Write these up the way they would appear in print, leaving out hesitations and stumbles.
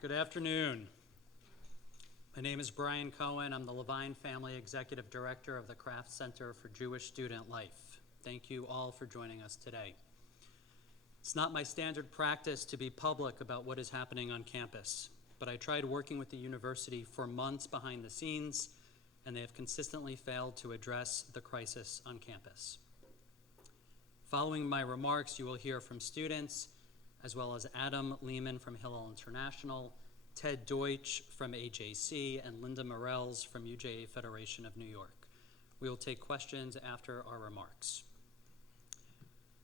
Good afternoon. My name is Brian Cohen. I'm the Levine Family Executive Director of the Kraft Center for Jewish Student Life. Thank you all for joining us today. It's not my standard practice to be public about what is happening on campus, but I tried working with the university for months behind the scenes, and they have consistently failed to address the crisis on campus. Following my remarks, you will hear from students, as well as Adam Lehman from Hillel International, Ted Deutsch from AJC, and Linda Morels from UJA Federation of New York. We will take questions after our remarks.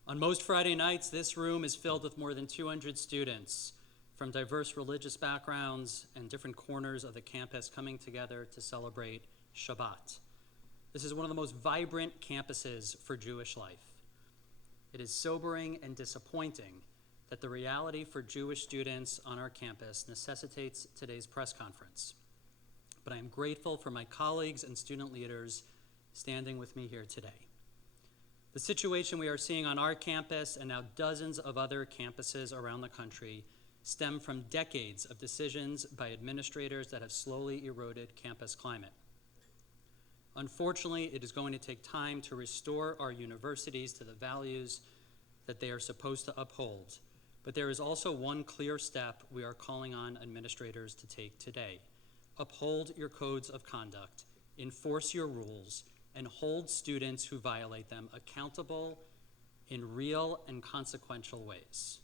On most Friday nights, this room is filled with more than 200 students from diverse religious backgrounds and different corners of the campus coming together to celebrate Shabbat. This is one of the most vibrant campuses for Jewish life. It is sobering and disappointing that the reality for Jewish students on our campus necessitates today's press conference. But I am grateful for my colleagues and student leaders standing with me here today. The situation we are seeing on our campus and now dozens of other campuses around the country stem from decades of decisions by administrators that have slowly eroded campus climate. Unfortunately, it is going to take time to restore our universities to the values that they are supposed to uphold. But there is also one clear step we are calling on administrators to take today. Uphold your codes of conduct, enforce your rules, and hold students who violate them accountable in real and consequential ways.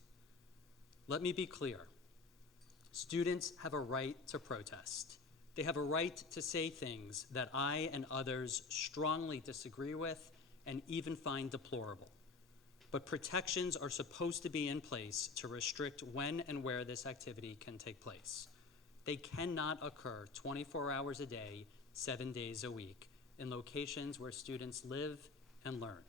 Let me be clear. Students have a right to protest. They have a right to say things that I and others strongly disagree with and even find deplorable. But protections are supposed to be in place to restrict when and where this activity can take place. They cannot occur 24 hours a day, 7 days a week, in locations where students live and learn.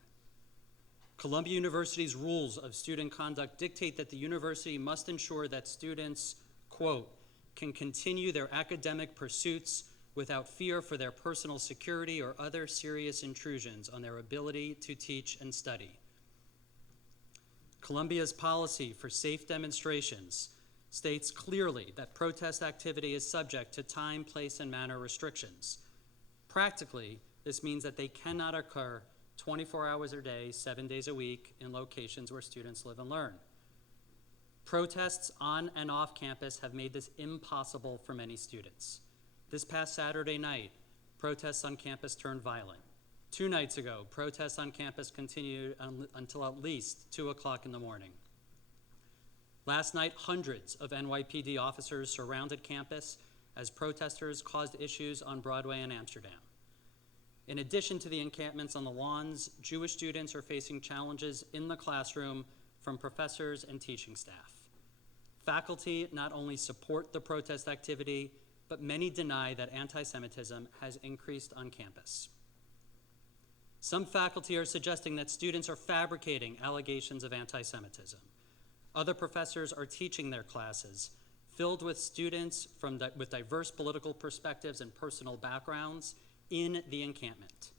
Columbia University's rules of student conduct dictate that the university must ensure that students, quote, can continue their academic pursuits without fear for their personal security or other serious intrusions on their ability to teach and study. Columbia's policy for safe demonstrations states clearly that protest activity is subject to time, place, and manner restrictions. Practically, this means that they cannot occur 24 hours a day, 7 days a week in locations where students live and learn. Protests on and off campus have made this impossible for many students. This past Saturday night, protests on campus turned violent. 2 nights ago, protests on campus continued until at least 2 o'clock in the morning. Last night, hundreds of NYPD officers surrounded campus as protesters caused issues on Broadway in Amsterdam. In addition to the encampments on the lawns, Jewish students are facing challenges in the classroom from professors and teaching staff. Faculty not only support the protest activity, but many deny that antisemitism has increased on campus. Some faculty are suggesting that students are fabricating allegations of antisemitism. Other professors are teaching their classes filled with students with diverse political perspectives and personal backgrounds in the encampment.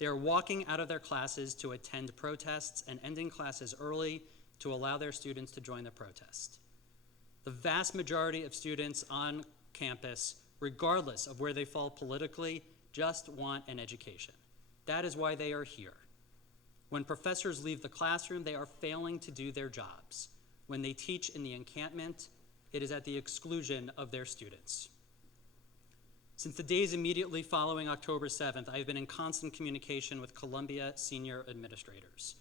They are walking out of their classes to attend protests and ending classes early to allow their students to join the protest. The vast majority of students on campus, regardless of where they fall politically, just want an education. That is why they are here. When professors leave the classroom, they are failing to do their jobs. When they teach in the encampment, it is at the exclusion of their students. Since the days immediately following October 7th, I have been in constant communication with Columbia senior administrators.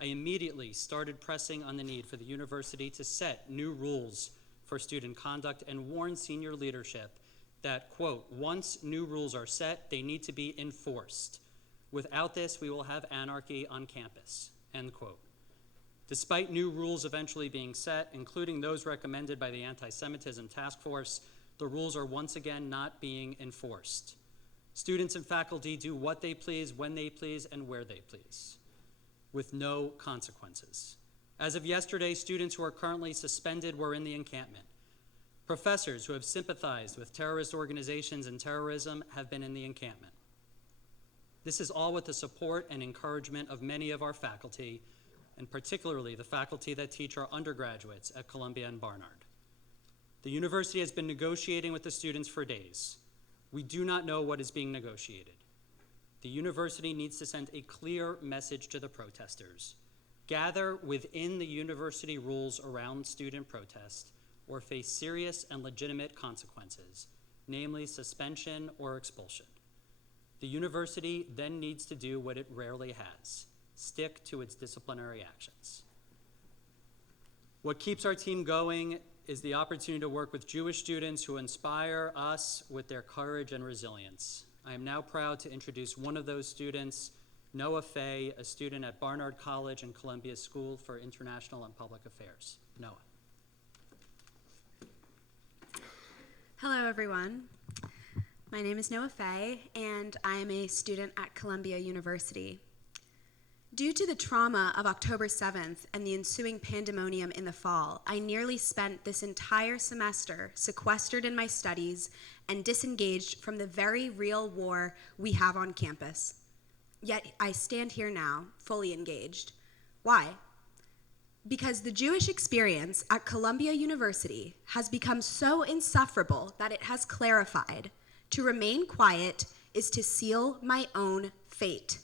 I immediately started pressing on the need for the university to set new rules for student conduct and warn senior leadership that, quote, once new rules are set, they need to be enforced. Without this, we will have anarchy on campus, end quote. Despite new rules eventually being set, including those recommended by the Anti-Semitism Task Force, the rules are once again not being enforced. Students and faculty do what they please, when they please, and where they please, with no consequences. As of yesterday, students who are currently suspended were in the encampment. Professors who have sympathized with terrorist organizations and terrorism have been in the encampment. This is all with the support and encouragement of many of our faculty, and particularly the faculty that teach our undergraduates at Columbia and Barnard. The university has been negotiating with the students for days. We do not know what is being negotiated. The university needs to send a clear message to the protesters. Gather within the university rules around student protest or face serious and legitimate consequences, namely suspension or expulsion. The university then needs to do what it rarely has, stick to its disciplinary actions. What keeps our team going is the opportunity to work with Jewish students who inspire us with their courage and resilience. I am now proud to introduce one of those students, Noah Fay, a student at Barnard College and Columbia School for International and Public Affairs. Noah. Hello, everyone. My name is Noah Fay, and I am a student at Columbia University. Due to the trauma of October 7th and the ensuing pandemonium in the fall, I nearly spent this entire semester sequestered in my studies and disengaged from the very real war we have on campus. Yet I stand here now, fully engaged. Why? Because the Jewish experience at Columbia University has become so insufferable that it has clarified, to remain quiet is to seal my own fate.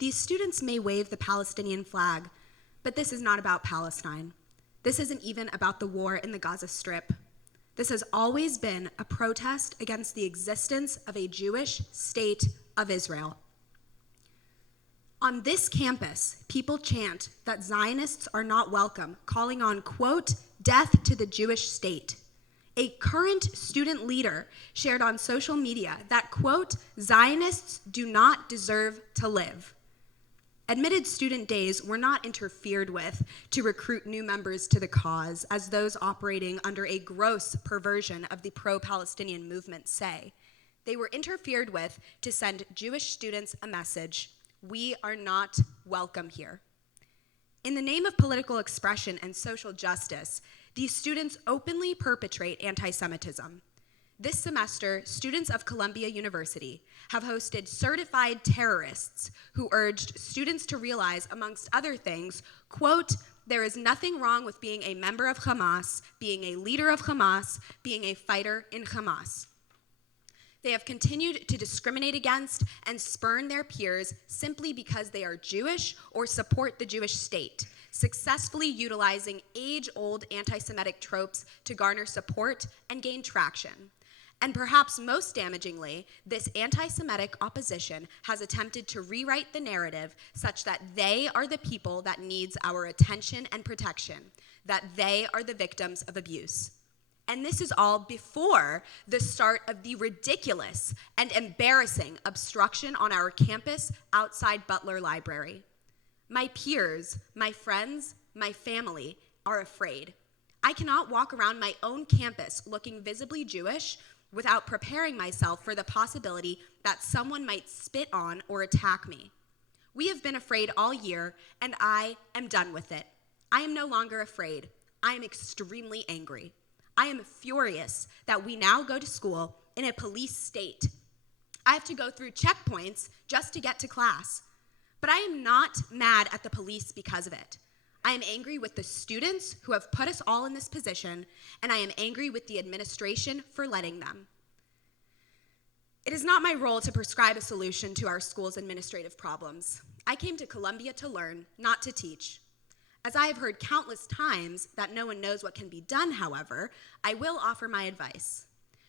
These students may wave the Palestinian flag, but this is not about Palestine. This isn't even about the war in the Gaza Strip. This has always been a protest against the existence of a Jewish state of Israel. On this campus, people chant that Zionists are not welcome, calling on, quote, death to the Jewish state. A current student leader shared on social media that, quote, Zionists do not deserve to live. Admitted student days were not interfered with to recruit new members to the cause, as those operating under a gross perversion of the pro-Palestinian movement say. They were interfered with to send Jewish students a message: we are not welcome here. In the name of political expression and social justice, these students openly perpetrate anti-Semitism. This semester, students of Columbia University have hosted certified terrorists who urged students to realize, amongst other things, quote, there is nothing wrong with being a member of Hamas, being a leader of Hamas, being a fighter in Hamas. They have continued to discriminate against and spurn their peers simply because they are Jewish or support the Jewish state, successfully utilizing age-old anti-Semitic tropes to garner support and gain traction. And perhaps most damagingly, this anti-Semitic opposition has attempted to rewrite the narrative such that they are the people that needs our attention and protection, that they are the victims of abuse. And this is all before the start of the ridiculous and embarrassing obstruction on our campus outside Butler Library. My peers, my friends, my family are afraid. I cannot walk around my own campus looking visibly Jewish without preparing myself for the possibility that someone might spit on or attack me. We have been afraid all year, and I am done with it. I am no longer afraid. I am extremely angry. I am furious that we now go to school in a police state. I have to go through checkpoints just to get to class. But I am not mad at the police because of it. I am angry with the students who have put us all in this position, and I am angry with the administration for letting them. It is not my role to prescribe a solution to our school's administrative problems. I came to Columbia to learn, not to teach. As I have heard countless times that no one knows what can be done, however, I will offer my advice.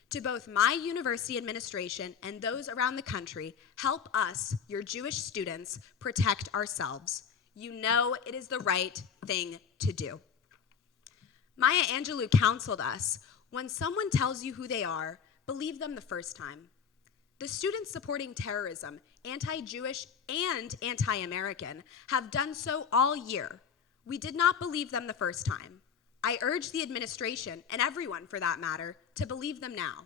To both my university administration and those around the country, help us, your Jewish students, protect ourselves. You know it is the right thing to do. Maya Angelou counseled us, when someone tells you who they are, believe them the first time. The students supporting terrorism, anti-Jewish and anti-American, have done so all year. We did not believe them the first time. I urge the administration, and everyone for that matter, to believe them now.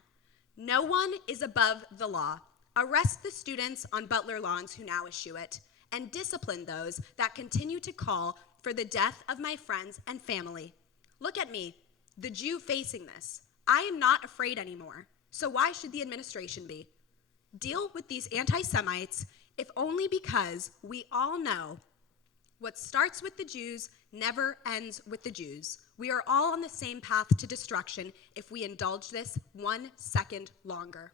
No one is above the law. Arrest the students on Butler lawns who now eschew it, and discipline those that continue to call for the death of my friends and family. Look at me, the Jew facing this. I am not afraid anymore, so why should the administration be? Deal with these anti-Semites, if only because we all know what starts with the Jews never ends with the Jews. We are all on the same path to destruction if we indulge this 1 second longer.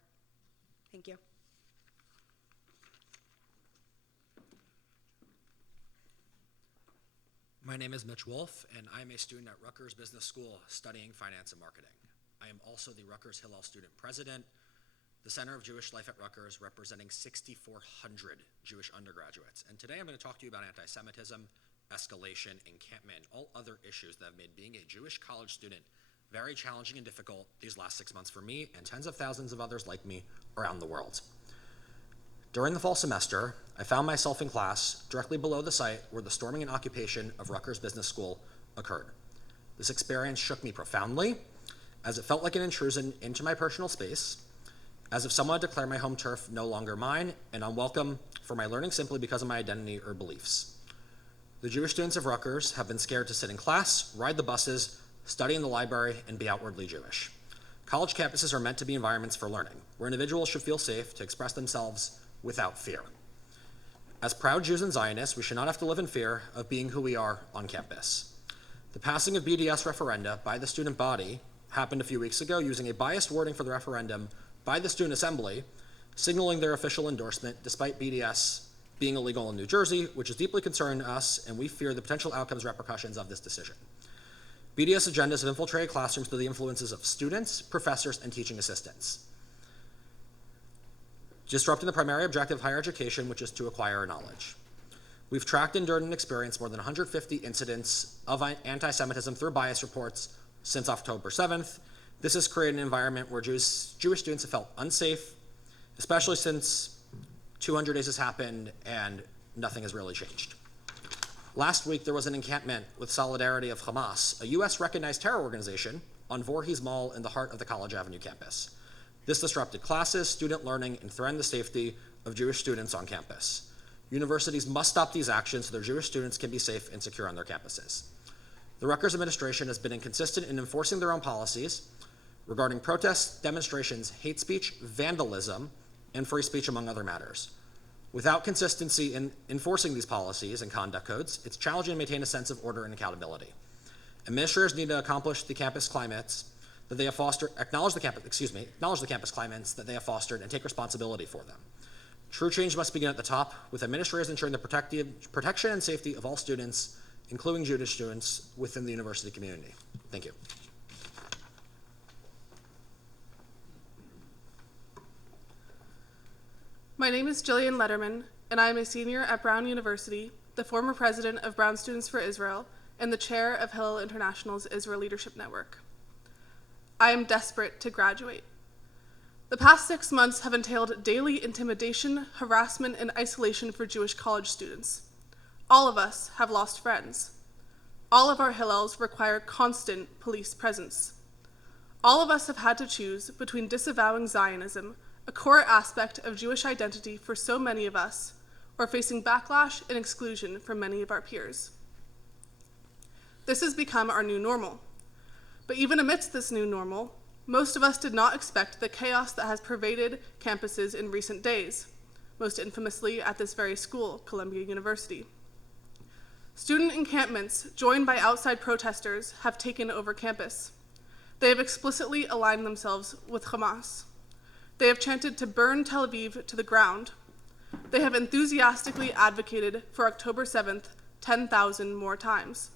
Thank you. My name is Mitch Wolf, and I am a student at Rutgers Business School studying finance and marketing. I am also the Rutgers Hillel Student President, the Center of Jewish Life at Rutgers, representing 6,400 Jewish undergraduates. And today I'm going to talk to you about anti-Semitism, escalation, encampment, and all other issues that have made being a Jewish college student very challenging and difficult these last 6 months for me and tens of thousands of others like me around the world. During the fall semester, I found myself in class directly below the site where the storming and occupation of Rutgers Business School occurred. This experience shook me profoundly, as it felt like an intrusion into my personal space, as if someone had declared my home turf no longer mine and unwelcome for my learning simply because of my identity or beliefs. The Jewish students of Rutgers have been scared to sit in class, ride the buses, study in the library, and be outwardly Jewish. College campuses are meant to be environments for learning, where individuals should feel safe to express themselves without fear. As proud Jews and Zionists, we should not have to live in fear of being who we are on campus. The passing of BDS referenda by the student body happened a few weeks ago using a biased wording for the referendum by the Student Assembly, signaling their official endorsement despite BDS being illegal in New Jersey, which is deeply concerning to us, and we fear the potential outcomes and repercussions of this decision. BDS agendas have infiltrated classrooms through the influences of students, professors, and teaching assistants, disrupting the primary objective of higher education, which is to acquire knowledge. We've tracked, endured, and experienced more than 150 incidents of anti-Semitism through bias reports since October 7th. This has created an environment where Jewish students have felt unsafe, especially since 200 days has happened and nothing has really changed. Last week, there was an encampment with solidarity of Hamas, a US-recognized terror organization, on Voorhees Mall in the heart of the College Avenue campus. This disrupted classes, student learning, and threatened the safety of Jewish students on campus. Universities must stop these actions so their Jewish students can be safe and secure on their campuses. The Rutgers administration has been inconsistent in enforcing their own policies regarding protests, demonstrations, hate speech, vandalism, and free speech, among other matters. Without consistency in enforcing these policies and conduct codes, it's challenging to maintain a sense of order and accountability. Administrators need to accomplish the campus climates that they have fostered, acknowledge the campus climates that they have fostered and take responsibility for them. True change must begin at the top, with administrators ensuring the protection and safety of all students, including Jewish students within the university community. Thank you. My name is Jillian Letterman, and I am a senior at Brown University, the former president of Brown Students for Israel, and the chair of Hillel International's Israel Leadership Network. I am desperate to graduate. The past 6 months have entailed daily intimidation, harassment, and isolation for Jewish college students. All of us have lost friends. All of our Hillels require constant police presence. All of us have had to choose between disavowing Zionism, a core aspect of Jewish identity for so many of us, or facing backlash and exclusion from many of our peers. This has become our new normal. But even amidst this new normal, most of us did not expect the chaos that has pervaded campuses in recent days, most infamously at this very school, Columbia University. Student encampments, joined by outside protesters, have taken over campus. They have explicitly aligned themselves with Hamas. They have chanted to burn Tel Aviv to the ground. They have enthusiastically advocated for October 7th 10,000 more times.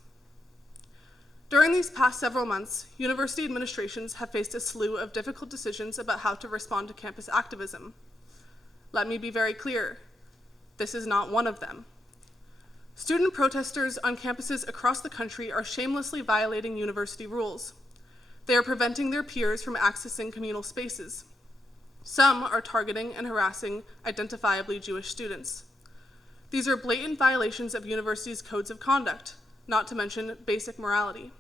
During these past several months, university administrations have faced a slew of difficult decisions about how to respond to campus activism. Let me be very clear, this is not one of them. Student protesters on campuses across the country are shamelessly violating university rules. They are preventing their peers from accessing communal spaces. Some are targeting and harassing identifiably Jewish students. These are blatant violations of universities' codes of conduct, not to mention basic morality.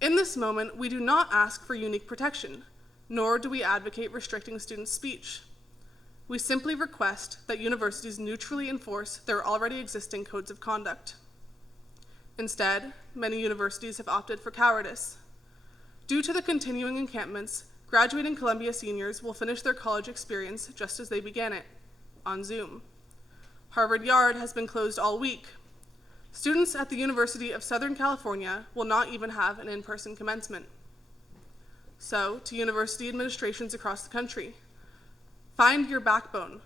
In this moment, we do not ask for unique protection, nor do we advocate restricting students' speech. We simply request that universities neutrally enforce their already existing codes of conduct. Instead, many universities have opted for cowardice. Due to the continuing encampments, graduating Columbia seniors will finish their college experience just as they began it, on Zoom. Harvard Yard has been closed all week. Students at the University of Southern California will not even have an in-person commencement. So, to university administrations across the country, find your backbone,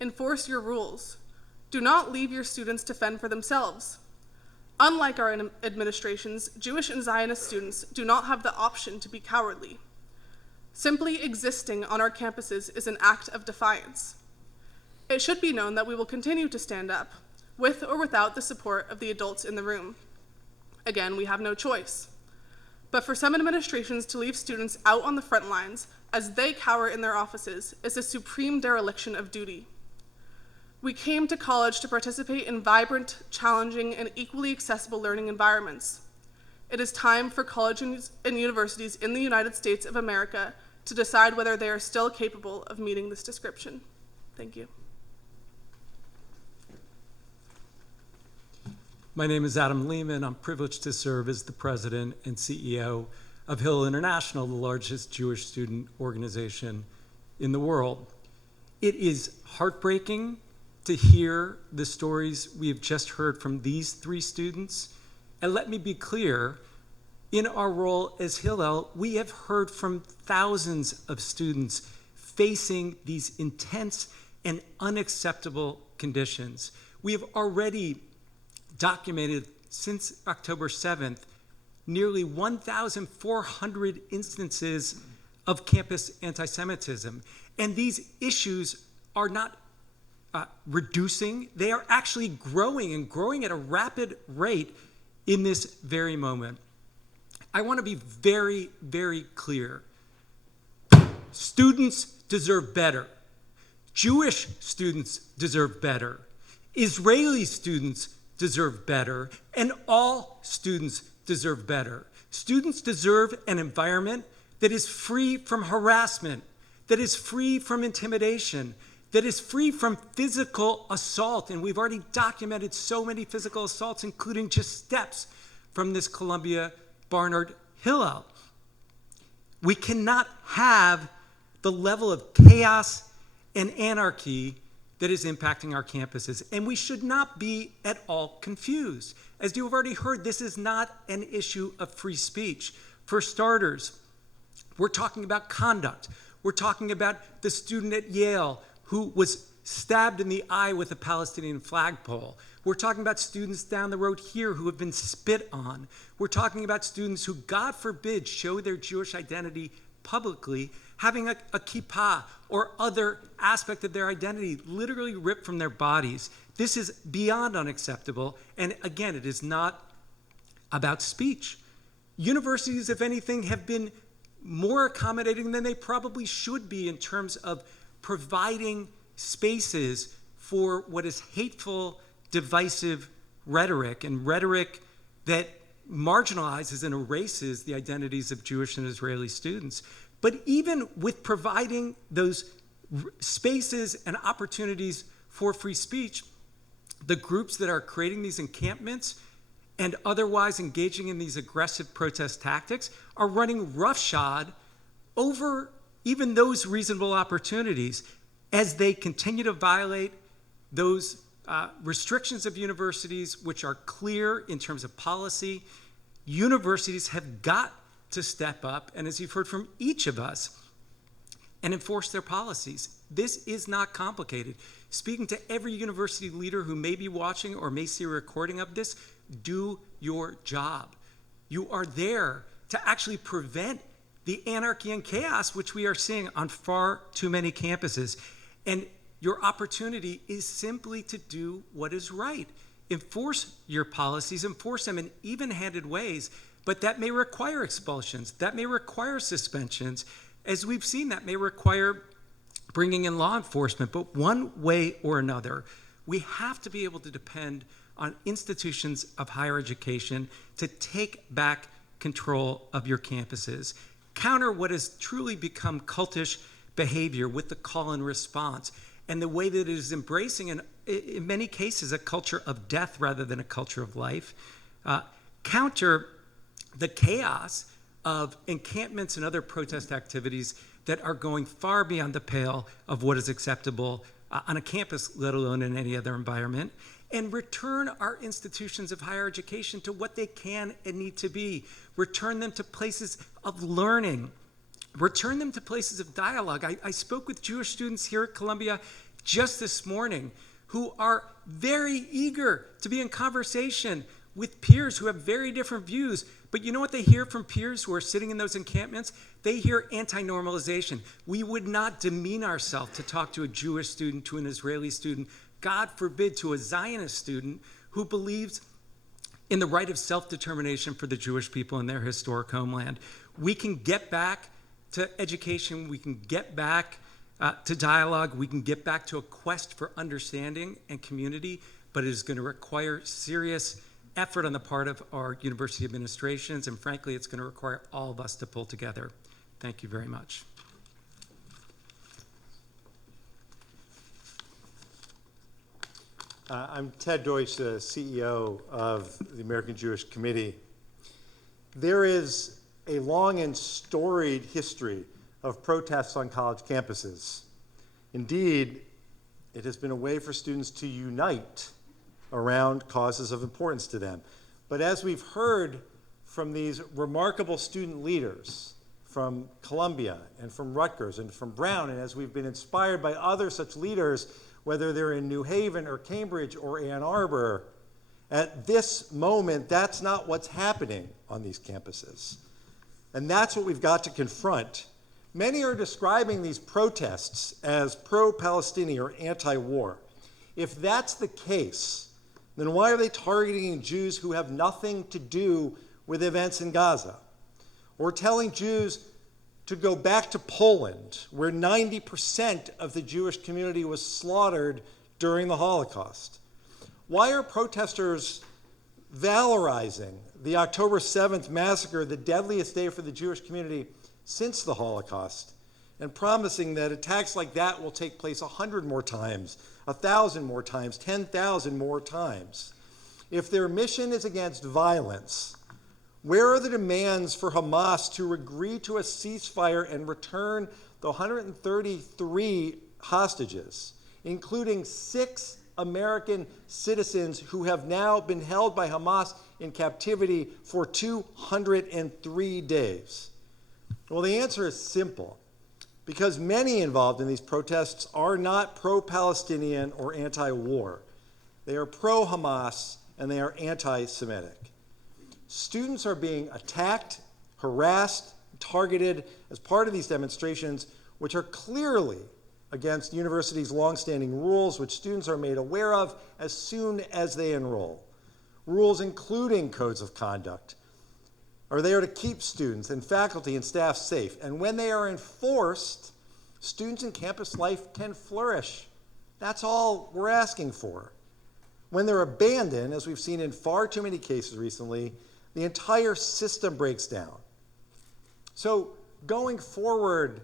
enforce your rules. Do not leave your students to fend for themselves. Unlike our administrations, Jewish and Zionist students do not have the option to be cowardly. Simply existing on our campuses is an act of defiance. It should be known that we will continue to stand up, with or without the support of the adults in the room. Again, we have no choice. But for some administrations to leave students out on the front lines as they cower in their offices is a supreme dereliction of duty. We came to college to participate in vibrant, challenging, and equally accessible learning environments. It is time for colleges and universities in the United States of America to decide whether they are still capable of meeting this description. Thank you. My name is Adam Lehman. I'm privileged to serve as the president and CEO of Hillel International, the largest Jewish student organization in the world. It is heartbreaking to hear the stories we have just heard from these three students. And let me be clear, in our role as Hillel, we have heard from thousands of students facing these intense and unacceptable conditions. We have already documented since October 7th nearly 1,400 instances of campus antisemitism. And these issues are not reducing, they are actually growing and growing at a rapid rate in this very moment. I want to be very, very clear. Students deserve better. Jewish students deserve better. Israeli students deserve better. And all students deserve better. Students deserve an environment that is free from harassment, that is free from intimidation, that is free from physical assault. And we've already documented so many physical assaults, including just steps from this Columbia Barnard Hillel. We cannot have the level of chaos and anarchy that is impacting our campuses. And we should not be at all confused. As you have already heard, this is not an issue of free speech. For starters, we're talking about conduct. We're talking about the student at Yale who was stabbed in the eye with a Palestinian flagpole. We're talking about students down the road here who have been spit on. We're talking about students who, God forbid, show their Jewish identity publicly, having a kippah or other aspect of their identity literally ripped from their bodies. This is beyond unacceptable. And again, it is not about speech. Universities, if anything, have been more accommodating than they probably should be in terms of providing spaces for what is hateful, divisive rhetoric, and rhetoric that marginalizes and erases the identities of Jewish and Israeli students. But even with providing those spaces and opportunities for free speech, the groups that are creating these encampments and otherwise engaging in these aggressive protest tactics are running roughshod over even those reasonable opportunities as they continue to violate those restrictions of universities, which are clear in terms of policy. Universities have got to step up, and as you've heard from each of us, and enforce their policies. This is not complicated. Speaking to every university leader who may be watching or may see a recording of this, do your job. You are there to actually prevent the anarchy and chaos which we are seeing on far too many campuses. And your opportunity is simply to do what is right. Enforce your policies, enforce them in even-handed ways, but that may require expulsions, that may require suspensions. As we've seen, that may require bringing in law enforcement, but one way or another, we have to be able to depend on institutions of higher education to take back control of your campuses. Counter what has truly become cultish behavior with the call and response, and the way that it is embracing, in many cases, a culture of death rather than a culture of life. Counter the chaos of encampments and other protest activities that are going far beyond the pale of what is acceptable on a campus, let alone in any other environment. and return our institutions of higher education to what they can and need to be. Return them to places of learning. Return them to places of dialogue. I spoke with Jewish students here at Columbia just this morning who are very eager to be in conversation with peers who have very different views. But you know what they hear from peers who are sitting in those encampments? They hear anti-normalization. We would not demean ourselves to talk to a Jewish student, to an Israeli student, God forbid, to a Zionist student who believes in the right of self-determination for the Jewish people in their historic homeland. We can get back to education. We can get back to dialogue. We can get back to a quest for understanding and community, but it is going to require serious effort on the part of our university administrations, and frankly, it's going to require all of us to pull together. Thank you very much. I'm Ted Deutsch, the CEO of the American Jewish Committee. There is a long and storied history of protests on college campuses. Indeed, it has been a way for students to unite around causes of importance to them. But as we've heard from these remarkable student leaders from Columbia and from Rutgers and from Brown, and as we've been inspired by other such leaders, whether they're in New Haven or Cambridge or Ann Arbor, at this moment, that's not what's happening on these campuses. And that's what we've got to confront. Many are describing these protests as pro-Palestinian or anti-war. If that's the case, then why are they targeting Jews who have nothing to do with events in Gaza? Or telling Jews to go back to Poland, where 90% of the Jewish community was slaughtered during the Holocaust? Why are protesters valorizing the October 7th massacre, the deadliest day for the Jewish community since the Holocaust, and promising that attacks like that will take place 100 more times, 1,000 more times, 10,000 more times? If their mission is against violence, where are the demands for Hamas to agree to a ceasefire and return the 133 hostages, including 6 American citizens who have now been held by Hamas in captivity for 203 days? Well, the answer is simple. Because many involved in these protests are not pro-Palestinian or anti-war. They are pro-Hamas and they are anti-Semitic. Students are being attacked, harassed, targeted as part of these demonstrations, which are clearly against the university's longstanding rules, which students are made aware of as soon as they enroll. Rules including codes of conduct are there to keep students and faculty and staff safe. And when they are enforced, students and campus life can flourish. That's all we're asking for. When they're abandoned, as we've seen in far too many cases recently, the entire system breaks down. So going forward,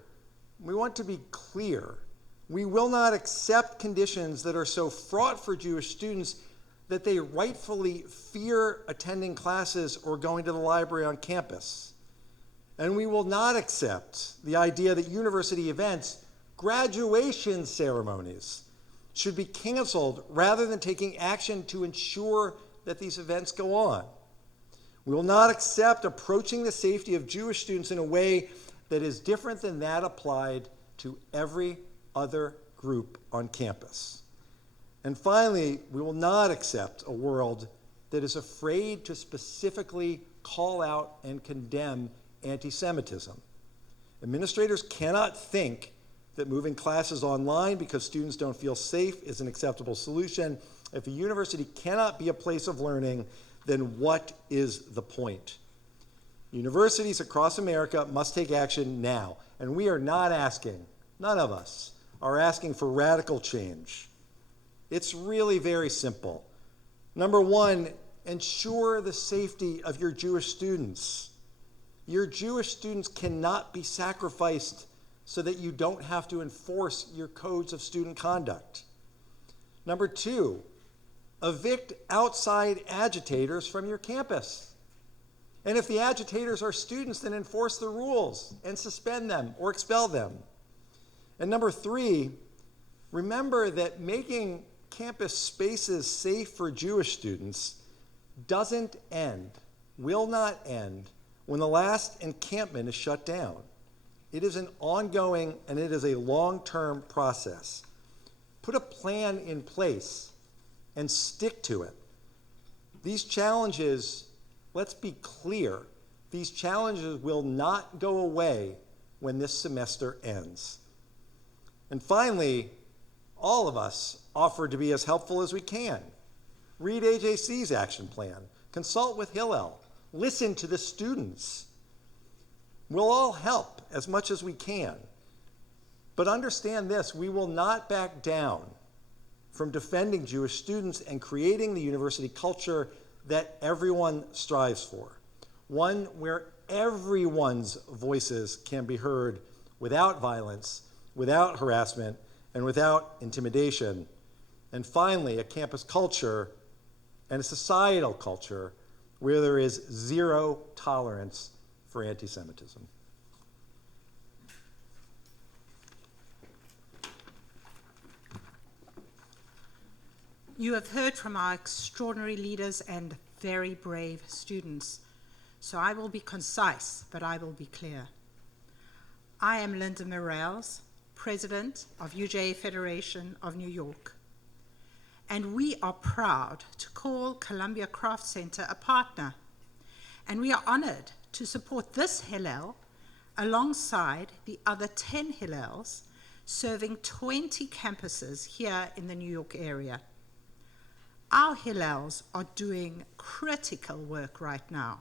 we want to be clear. We will not accept conditions that are so fraught for Jewish students that they rightfully fear attending classes or going to the library on campus. And we will not accept the idea that university events, graduation ceremonies, should be canceled rather than taking action to ensure that these events go on. We will not accept approaching the safety of Jewish students in a way that is different than that applied to every other group on campus. And finally, we will not accept a world that is afraid to specifically call out and condemn anti-Semitism. Administrators cannot think that moving classes online because students don't feel safe is an acceptable solution. If a university cannot be a place of learning, then what is the point? Universities across America must take action now. And we are not asking, none of us are asking for radical change. It's really very simple. Number one, ensure the safety of your Jewish students. Your Jewish students cannot be sacrificed so that you don't have to enforce your codes of student conduct. Number two, evict outside agitators from your campus. And if the agitators are students, then enforce the rules and suspend them or expel them. And number three, remember that making campus spaces safe for Jewish students doesn't end, will not end, when the last encampment is shut down. It is an ongoing and it is a long-term process. Put a plan in place and stick to it. These challenges, let's be clear, these challenges will not go away when this semester ends. And finally, all of us offer to be as helpful as we can. Read AJC's action plan, consult with Hillel, listen to the students. We'll all help as much as we can. But understand this, we will not back down from defending Jewish students and creating the university culture that everyone strives for. One where everyone's voices can be heard without violence, without harassment, and without intimidation. And finally, a campus culture and a societal culture where there is zero tolerance for anti-Semitism. You have heard from our extraordinary leaders and very brave students, so I will be concise, but I will be clear. I am Linda Morales, President of UJA Federation of New York, and we are proud to call Columbia Craft Center a partner, and we are honored to support this Hillel alongside the other 10 Hillels serving 20 campuses here in the New York area. Our Hillels are doing critical work right now,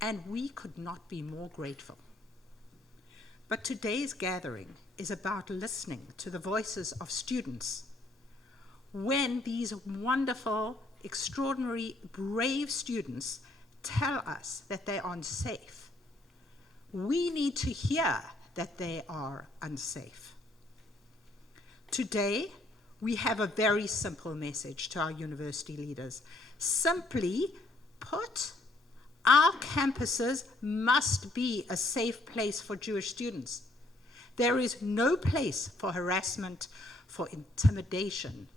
and we could not be more grateful. But today's gathering is about listening to the voices of students. When these wonderful, extraordinary, brave students tell us that they are unsafe, we need to hear that they are unsafe. Today, we have a very simple message to our university leaders. Simply put, our campuses must be a safe place for Jewish students. There is no place for harassment, for intimidation,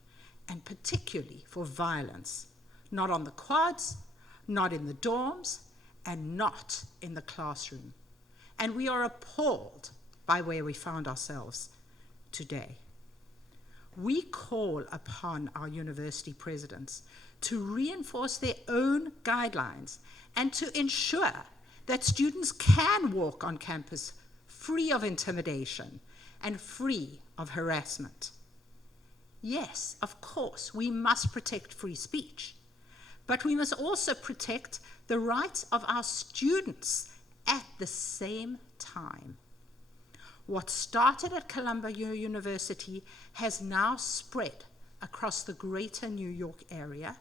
and particularly for violence. Not on the quads, not in the dorms, and not in the classroom. And we are appalled by where we found ourselves today. We call upon our university presidents to reinforce their own guidelines and to ensure that students can walk on campus free of intimidation and free of harassment. Yes, of course, we must protect free speech, but we must also protect the rights of our students at the same time. What started at Columbia University has now spread across the greater New York area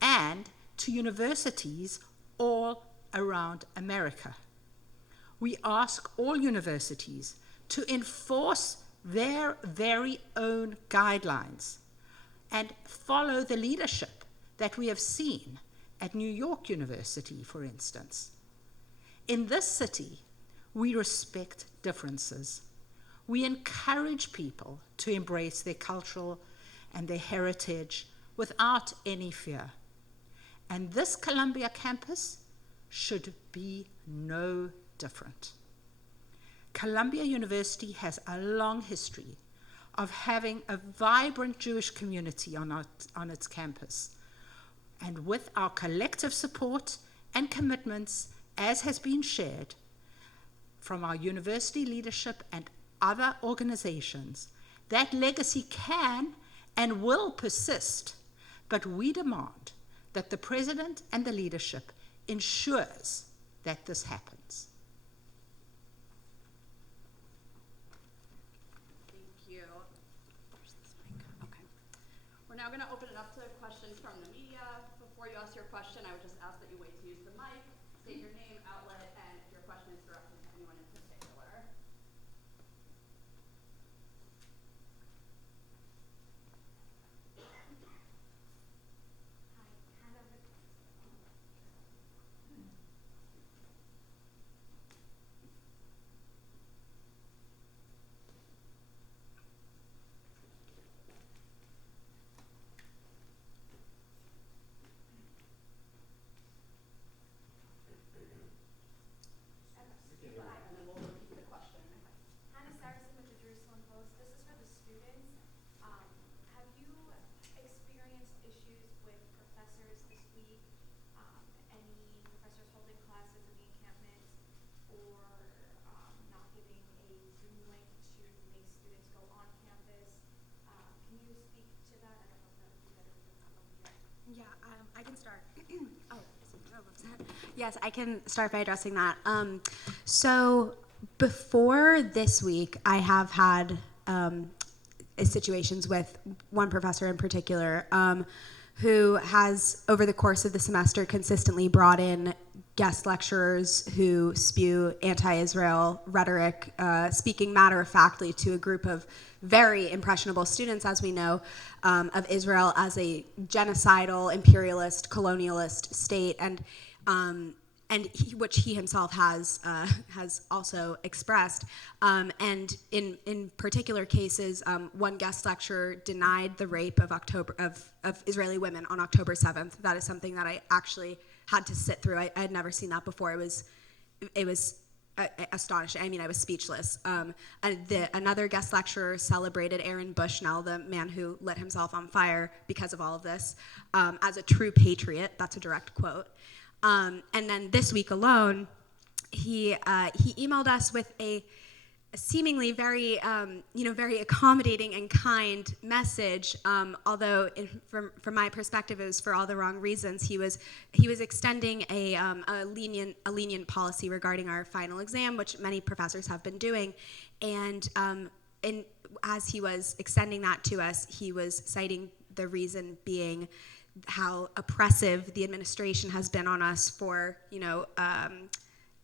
and to universities all around America. We ask all universities to enforce their very own guidelines and follow the leadership that we have seen at New York University, for instance. In this city, we respect differences. We encourage people to embrace their cultural and their heritage without any fear. And this Columbia campus should be no different. Columbia University has a long history of having a vibrant Jewish community on its campus. And with our collective support and commitments, as has been shared, from our university leadership and other organizations, that legacy can and will persist, but we demand that the president and the leadership ensures that this happens. Thank you. Where's this mic? Okay. We're now going to open it up to questions from the media. Before you ask your question, I would just ask that you wait to use the mic, state your name, outlet, and if your question is directed to anyone in particular. start? Yes, I can start by addressing that. So before this week, I have had situations with one professor in particular who has, over the course of the semester, consistently brought in guest lecturers who spew anti-Israel rhetoric, speaking matter-of-factly to a group of very impressionable students, as we know, of Israel as a genocidal, imperialist, colonialist state, which he himself has also expressed. And in particular cases, one guest lecturer denied the rape of Israeli women on October 7th. That is something that I actually had to sit through. I had never seen that before. It was astonishing. I mean, I was speechless. Another guest lecturer celebrated Aaron Bushnell, the man who lit himself on fire because of all of this, as a true patriot. That's a direct quote. And then this week alone, he emailed us with a seemingly very very accommodating and kind message. Although from my perspective, it was for all the wrong reasons. He was extending a lenient policy regarding our final exam, which many professors have been doing, and as he was extending that to us, he was citing the reason being how oppressive the administration has been on us for,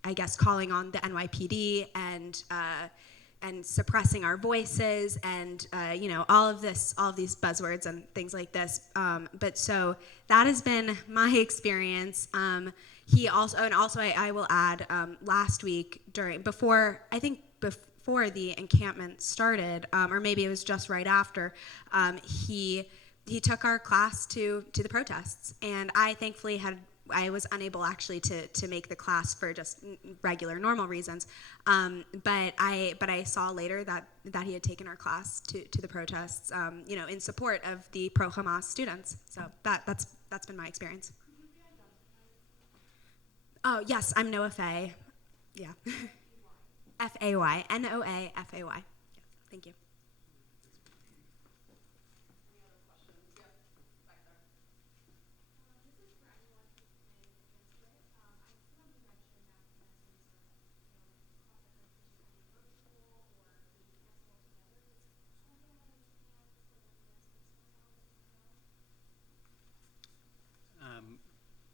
I guess, calling on the NYPD and suppressing our voices and all of these buzzwords and things like this. But so that has been my experience. He also, I will add, last week before the encampment started, or maybe it was just right after, he took our class to the protests, and I thankfully I was unable actually to make the class for just regular normal reasons, but I saw later that he had taken our class to the protests, in support of the pro-Hamas students. So that's been my experience. Oh yes, I'm Noah Fay. Yeah, F-A-Y, Noafay. Yeah, thank you.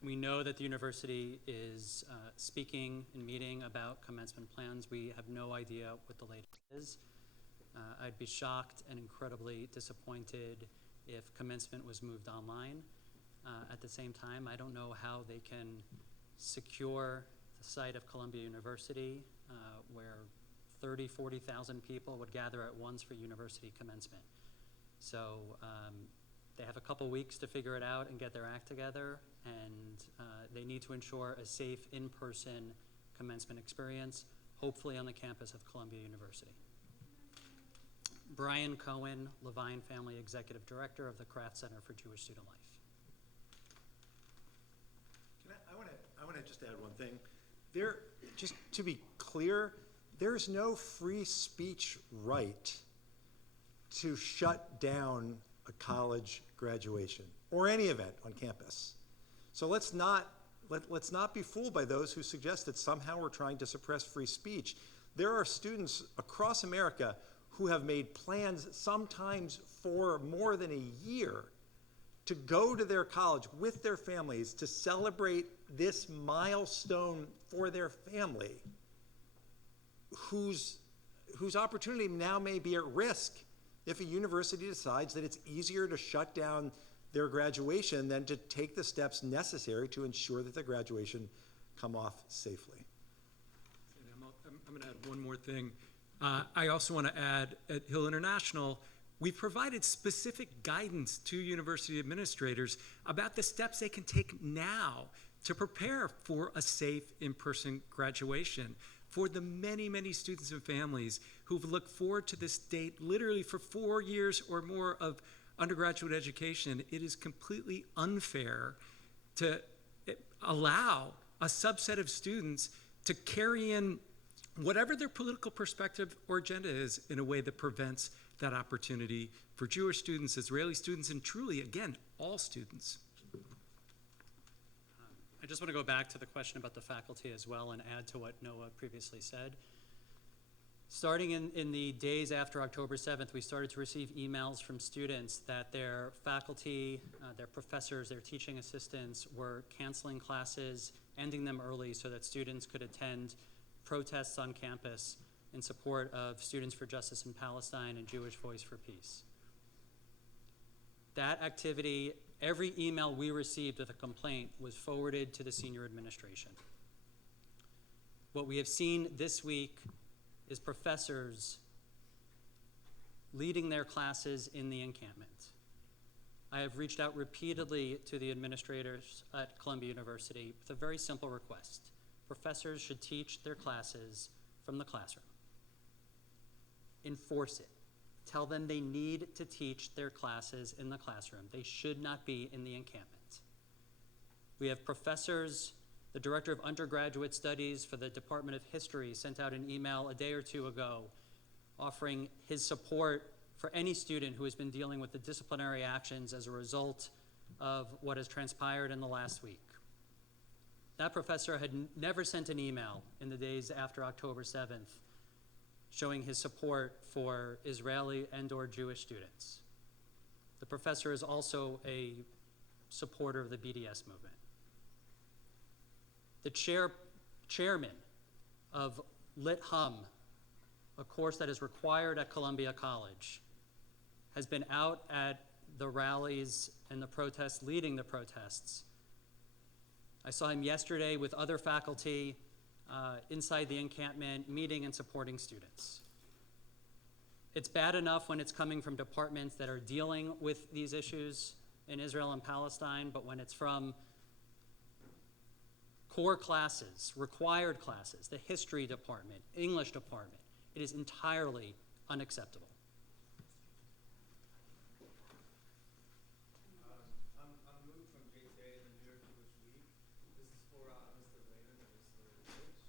We know that the university is speaking and meeting about commencement plans. We have no idea what the latest is. I'd be shocked and incredibly disappointed if commencement was moved online. At the same time, I don't know how they can secure the site of Columbia University, where 30,000, 40,000 people would gather at once for university commencement. So they have a couple weeks to figure it out and get their act together, and they need to ensure a safe in-person commencement experience, hopefully on the campus of Columbia University. Brian Cohen, Levine Family Executive Director of the Kraft Center for Jewish Student Life. I want to just add one thing. Just to be clear, there's no free speech right to shut down a college graduation or any event on campus. So let's not be fooled by those who suggest that somehow we're trying to suppress free speech. There are students across America who have made plans, sometimes for more than a year, to go to their college with their families to celebrate this milestone for their family, whose opportunity now may be at risk if a university decides that it's easier to shut down their graduation than to take the steps necessary to ensure that the graduation come off safely. I'm going to add one more thing. I also want to add, at Hillel International, we've provided specific guidance to university administrators about the steps they can take now to prepare for a safe in-person graduation. For the many, many students and families who've looked forward to this date literally for 4 years or more of undergraduate education, it is completely unfair to allow a subset of students to carry in whatever their political perspective or agenda is in a way that prevents that opportunity for Jewish students, Israeli students, and truly, again, all students. I just want to go back to the question about the faculty as well and add to what Noah previously said. Starting in the days after October 7th, we started to receive emails from students that their faculty, their professors, their teaching assistants were canceling classes, ending them early so that students could attend protests on campus in support of Students for Justice in Palestine and Jewish Voice for Peace. That activity, every email we received with a complaint was forwarded to the senior administration. What we have seen this week is professors leading their classes in the encampment. I have reached out repeatedly to the administrators at Columbia University with a very simple request. Professors should teach their classes from the classroom. Enforce it. Tell them they need to teach their classes in the classroom. They should not be in the encampment. We have professors. The director of undergraduate studies for the Department of History sent out an email a day or two ago offering his support for any student who has been dealing with the disciplinary actions as a result of what has transpired in the last week. That professor had never sent an email in the days after October 7th showing his support for Israeli and/or Jewish students. The professor is also a supporter of the BDS movement. The chairman of Lit Hum, a course that is required at Columbia College, has been out at the rallies and the protests, leading the protests. I saw him yesterday with other faculty inside the encampment, meeting and supporting students. It's bad enough when it's coming from departments that are dealing with these issues in Israel and Palestine, but when it's from core classes, required classes, the history department, English department, it is entirely unacceptable. I'm moved from JTA, the New York Jewish Week. This is for Mr. Lehman and Mr. Rich.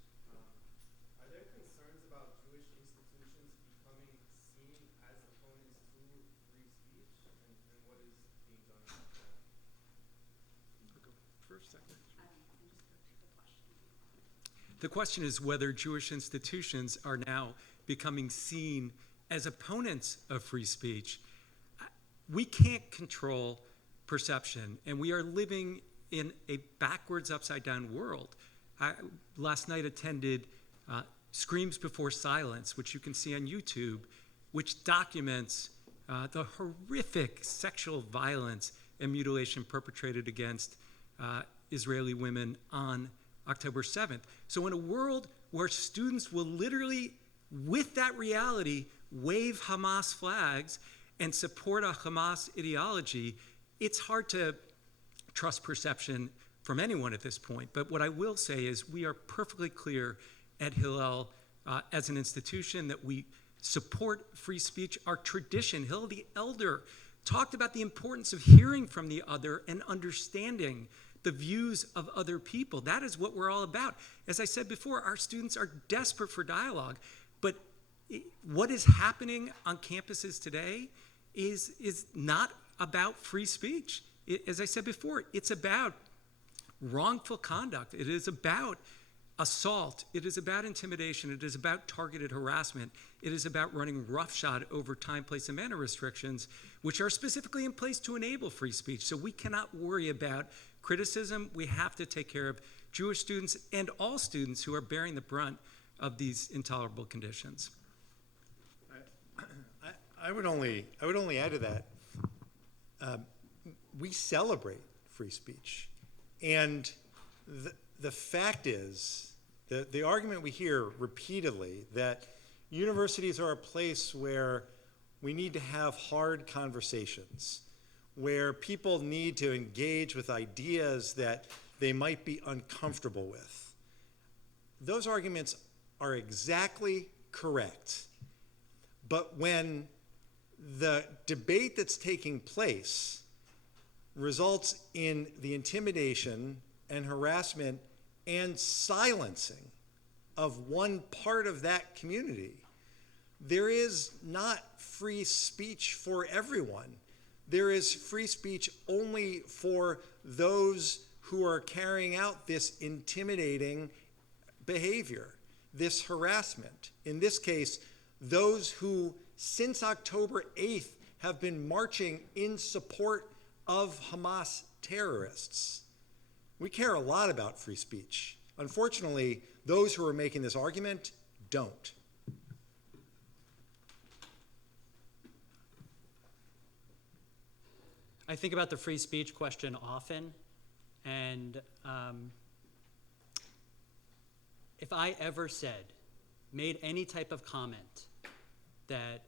Are there concerns about Jewish institutions becoming seen as opponents to free speech, and what is being done about that? First, second. The question is whether Jewish institutions are now becoming seen as opponents of free speech. We can't control perception, and we are living in a backwards, upside-down world. I last night attended Screams Before Silence, which you can see on YouTube, which documents the horrific sexual violence and mutilation perpetrated against Israeli women on October 7th. So in a world where students will literally, with that reality, wave Hamas flags and support a Hamas ideology, it's hard to trust perception from anyone at this point. But what I will say is we are perfectly clear at Hillel as an institution that we support free speech. Our tradition, Hillel the Elder, talked about the importance of hearing from the other and understanding the views of other people. That is what we're all about. As I said before, our students are desperate for dialogue, but what is happening on campuses today is not about free speech. As I said before, it's about wrongful conduct. It is about assault. It is about intimidation. It is about targeted harassment. It is about running roughshod over time, place, and manner restrictions, which are specifically in place to enable free speech. So we cannot worry about criticism. We have to take care of Jewish students and all students who are bearing the brunt of these intolerable conditions. I would only add to that. We celebrate free speech, and the fact is the argument we hear repeatedly that universities are a place where we need to have hard conversations, where people need to engage with ideas that they might be uncomfortable with. Those arguments are exactly correct. But when the debate that's taking place results in the intimidation and harassment and silencing of one part of that community, there is not free speech for everyone. There is free speech only for those who are carrying out this intimidating behavior, this harassment. In this case, those who since October 8th have been marching in support of Hamas terrorists. We care a lot about free speech. Unfortunately, those who are making this argument don't. I think about the free speech question often, and if I ever made any type of comment that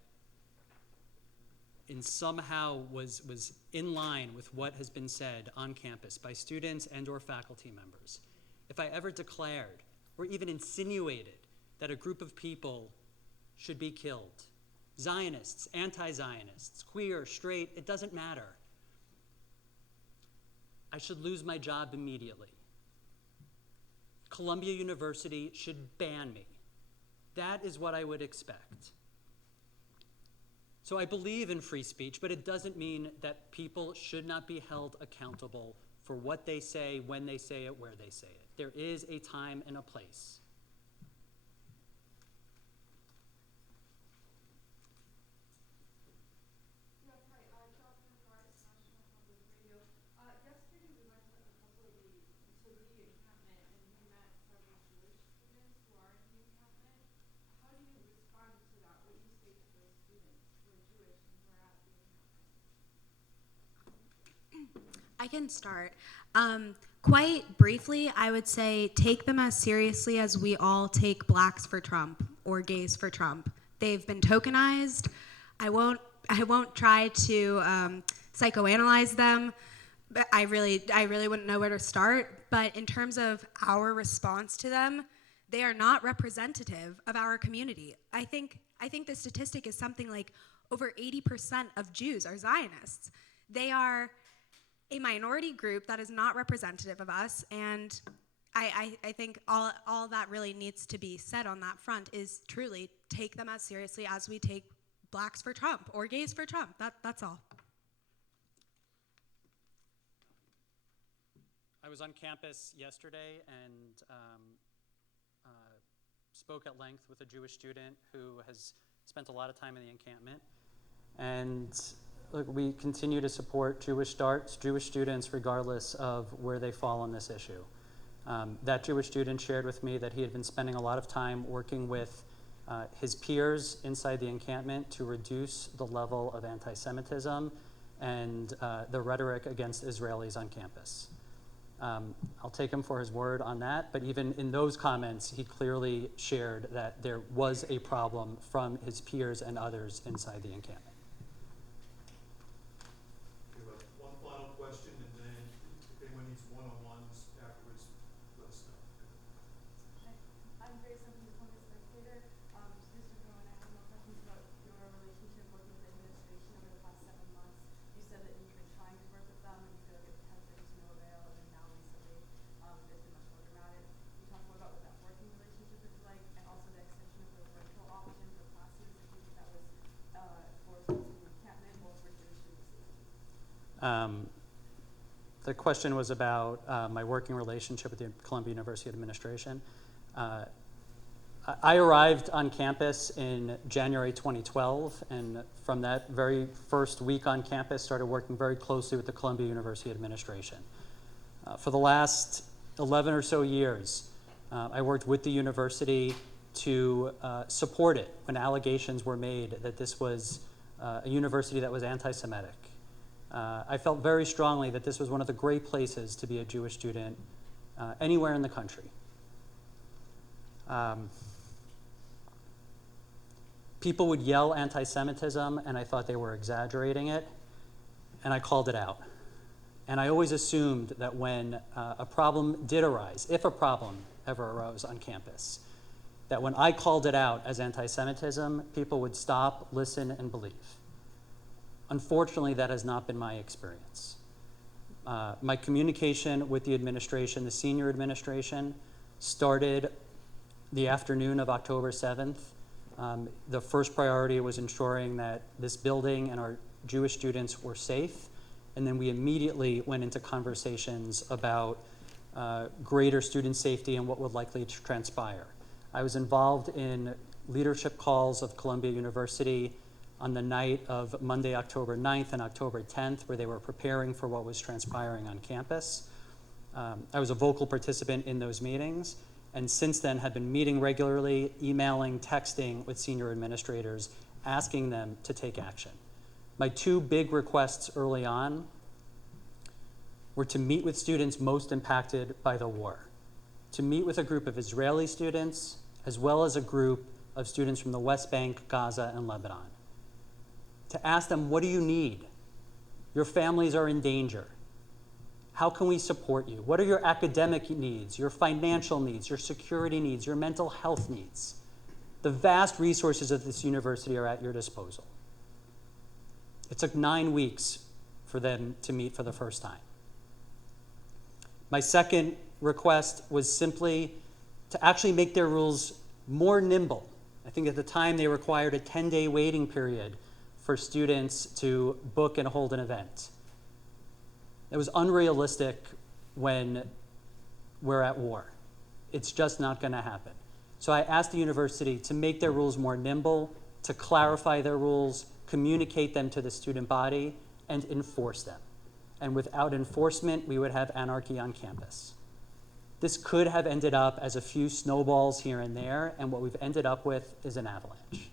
somehow was in line with what has been said on campus by students and or faculty members, if I ever declared or even insinuated that a group of people should be killed, Zionists, anti-Zionists, queer, straight, it doesn't matter, I should lose my job immediately. Columbia University should ban me. That is what I would expect. So I believe in free speech, but it doesn't mean that people should not be held accountable for what they say, when they say it, where they say it. There is a time and a place. Yesterday we went to a couple of the encampment and we met several Jewish students who are in the encampment. How do you respond to that? What do you say to those students who are Jewish and who are at the encampment? I can start. Quite briefly, I would say take them as seriously as we all take blacks for Trump or gays for Trump. They've been tokenized. I won't try to psychoanalyze them. But I really wouldn't know where to start. But in terms of our response to them, they are not representative of our community. I think the statistic is something like over 80% of Jews are Zionists. They are a minority group that is not representative of us, and I think all that really needs to be said on that front is truly take them as seriously as we take blacks for Trump or gays for Trump. That's all. I was on campus yesterday and spoke at length with a Jewish student who has spent a lot of time in the encampment. And look, we continue to support Jewish students regardless of where they fall on this issue. That Jewish student shared with me that he had been spending a lot of time working with his peers inside the encampment to reduce the level of anti-Semitism and the rhetoric against Israelis on campus. I'll take him for his word on that, but even in those comments, he clearly shared that there was a problem from his peers and others inside the encampment. We have one final question, and then if anyone needs one-on-ones afterwards, let us know. I'm Grace, I'm from the Columbia Spectator. Mr. Cohen, I have more questions about your relationship working with the administration over the past 7 months. You said that you've been trying to work with them and you feel like it has been to no avail, and then now recently there's been much more dramatic. Can you talk more about what that working relationship is like, and also the extension of the virtual option for classes, if you think that was for students in the encampment or for Jewish students? The question was about my working relationship with the Columbia University administration. I arrived on campus in January 2012, and from that very first week on campus, started working very closely with the Columbia University administration. For the last 11 or so years, I worked with the university to support it when allegations were made that this was a university that was anti-Semitic. I felt very strongly that this was one of the great places to be a Jewish student anywhere in the country. People would yell anti-Semitism, and I thought they were exaggerating it, and I called it out. And I always assumed that when a problem did arise, if a problem ever arose on campus, that when I called it out as anti-Semitism, people would stop, listen, and believe. Unfortunately, that has not been my experience. My communication with the administration, the senior administration, started the afternoon of October 7th. The first priority was ensuring that this building and our Jewish students were safe, and then we immediately went into conversations about greater student safety and what would likely transpire. I was involved in leadership calls of Columbia University on the night of Monday, October 9th and October 10th, where they were preparing for what was transpiring on campus. I was a vocal participant in those meetings, and since then had been meeting regularly, emailing, texting with senior administrators, asking them to take action. My two big requests early on were to meet with students most impacted by the war, to meet with a group of Israeli students, as well as a group of students from the West Bank, Gaza, and Lebanon, to ask them, what do you need? Your families are in danger. How can we support you? What are your academic needs, your financial needs, your security needs, your mental health needs? The vast resources of this university are at your disposal. It took 9 weeks for them to meet for the first time. My second request was simply to actually make their rules more nimble. I think at the time they required a 10-day waiting period for students to book and hold an event. It was unrealistic when we're at war. It's just not going to happen. So I asked the university to make their rules more nimble, to clarify their rules, communicate them to the student body, and enforce them. And without enforcement, we would have anarchy on campus. This could have ended up as a few snowballs here and there, and what we've ended up with is an avalanche.